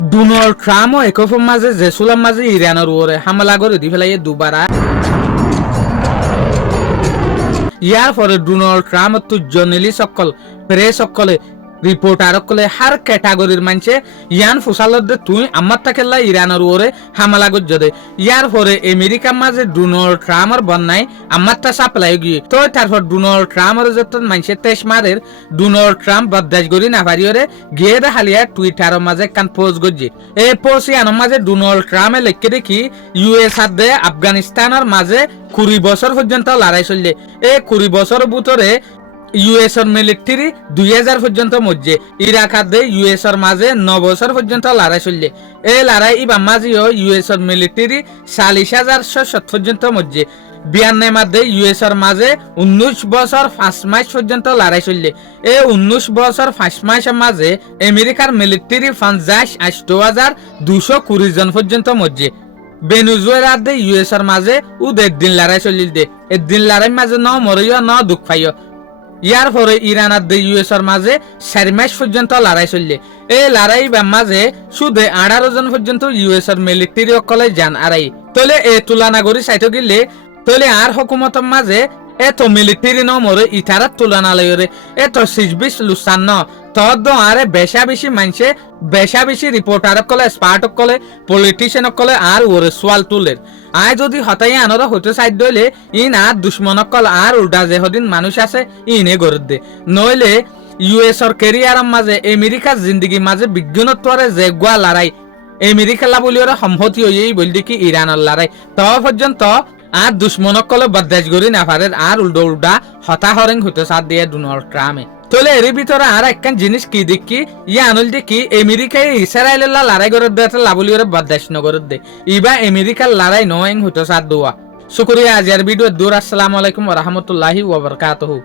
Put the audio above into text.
Donald Trump ও একফের মাঝে জেসুলার মাঝে ইরানের ওরে হামলা করে দি ফেলাই দুবারা ইয়ার পরে ডোনাল্ড ট্রাম্প তো জর্নালিস্ট সকল প্রেস সকলে রিপোর্টার সকলে হার ক্যাটাগরির মানছে ইয়ান ফুসালদে তুই আমার তাকেল্লা ইরানের ওরে হামলা গজ্জ দে ইয়ার পরে আমেরিকার মাঝে ডোনাল্ড ট্রাম্পের বন্যায় আমার তা সাপ্লাই গিয়ে তো তারপর ডোনাল্ড ট্রাম্পের যত মানছে তেইশ মারের ডোনাল্ড ট্রাম্প বদাস করি না পারিওরে গিয়ে দেখালিয়া টুইটারের মাঝে কান পোস্ট গজ্জি এই পোস্ট ইয়ানোর মাঝে ডোনাল্ড ট্রাম্পে লেখকে দেখি ইউএস হাতে আফগানিস্তানের মাঝে 20 বছর পর্যন্ত লড়াই চললে এই 20 বছর ভিতরে ইউএস এর মিলিটারি 2000 পর্যন্ত মজ্জে ইরাক হাতে ইউএস এর মাঝে 9 বছর পর্যন্ত লড়াই চললে এই লড়াই ইবা মাঝেও ইউএস এর মিলিটারি 40,700 পর্যন্ত মজ্জে বিয়ান্নের মধ্যে ইউএস এর মাঝে 19 বছর 5 মাস পর্যন্ত লড়াই চললে এই 19 বছর 5 মাসের মাঝে আমেরিকার মিলিটারি 58,220 জন পর্যন্ত মজ্জে ভেনেজুয়েলার দে ইউএস এর মাঝে উদের দিন লড়াই চলিল দে এই দিন লড়াই মাঝে ন মরিও ন দুঃখ পাইও ইয়ার পরে ইরান আর ইউএস এর মাঝে 4 মাস পর্যন্ত লড়াই চললে এই লড়াই মাঝে শুধু 18 জন পর্যন্ত ইউএস এর মিলিটারি সকলে যান আড়াই তলে এ তুলনা করি চাইতে গেলে তলে আর হুকুমতের মাঝে এত মিলিটারি ন মরে ইতারার তুলনা লয়রে এত 26 লুসান ন তদ আরে বেশা বেশি মানছে বেশা বেশি রিপোর্টার কলে স্পার্ট কলে পলিটিশিয়ান কলে আর ওরে সোয়াল তুলের আয় যদি হতাই আনরা হতে সাইড দইলে ইন আর দুশ্মন কল আর উল্টা যে হদিন মানুষ আছে ইনে গরদ দে নইলে ইউএস এর ক্যারিয়ার মাঝে আমেরিকার জিন্দগি মাঝে বিজ্ঞানত্বরে যে গোয়া লড়াই আমেরিকা লাবলি ওরা সম্মতি হইই বলদি কি ইরানের লড়াই তো পর্যন্ত আর দুশ্মনক কলে বরদাস করি না পারে আর উল্টা উল্টা হতা হরেং হতে সাথ দিয়ে ডোনাল্ড ট্রাম্পে তোলে এর ভিতরে আর একখান জিনিস কি দেখি ইয়া আনল দেখি আমেরিকায় ইসরায়েলের লড়াই করে দেয় লাবলি ওরা বরদাস নগরের দে ইবা আমেরিকার লড়াই নয় হতে সাথ দোয়া শুক্রিয়া আজ এর ভিডিও দূর আসসালামু আলাইকুম ওয়া রাহমাতুল্লাহি ওয়া বারাকাতুহু।